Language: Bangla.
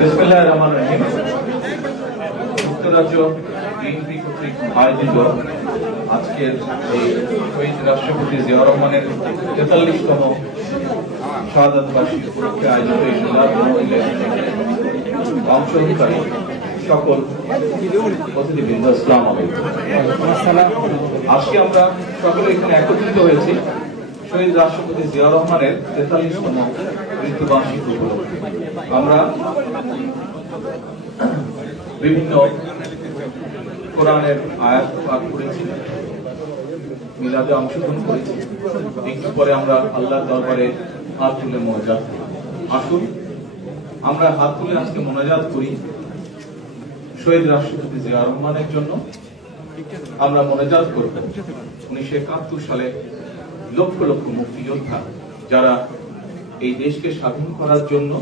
বিসমিল্লাহির রহমানির রহিম। যুক্তরাজ্য বিএনপি কর্তৃক আয়োজিত আজকের এই শহীদ রাষ্ট্রপতি জিয়াউর রহমানের ৪৩তম শাহাদাত বার্ষিকী উপলক্ষে আয়োজিত এই মিলাদ মাহফিলের অংশগ্রহণকারী সকল অতিথিবৃন্দ, আসসালামু আলাইকুম। আজকে আমরা সকলে এখানে একত্রিত হয়েছি শহীদ রাষ্ট্রপতি জিয়াউর রহমানের ৪৩তম মৃত্যুবার্ষিকী উপলক্ষে। আমরা বিভিন্ন কোরআনের আয়াত পাঠ করেছি, মিলাদে অংশগ্রহণ করেছি। একটু পরে আমরা আল্লাহর দরবারে হাত তুলে মোনাজাত করি। আসুন আমরা হাত তুলে আজকে মোনাজাত করি শহীদ রাষ্ট্রপতি জিয়াউর রহমানের জন্য। আমরা মোনাজাত করব 1971 সালে লক্ষ লক্ষ মুক্তিযোদ্ধা যারা এই দেশকে স্বাধীন করার জন্য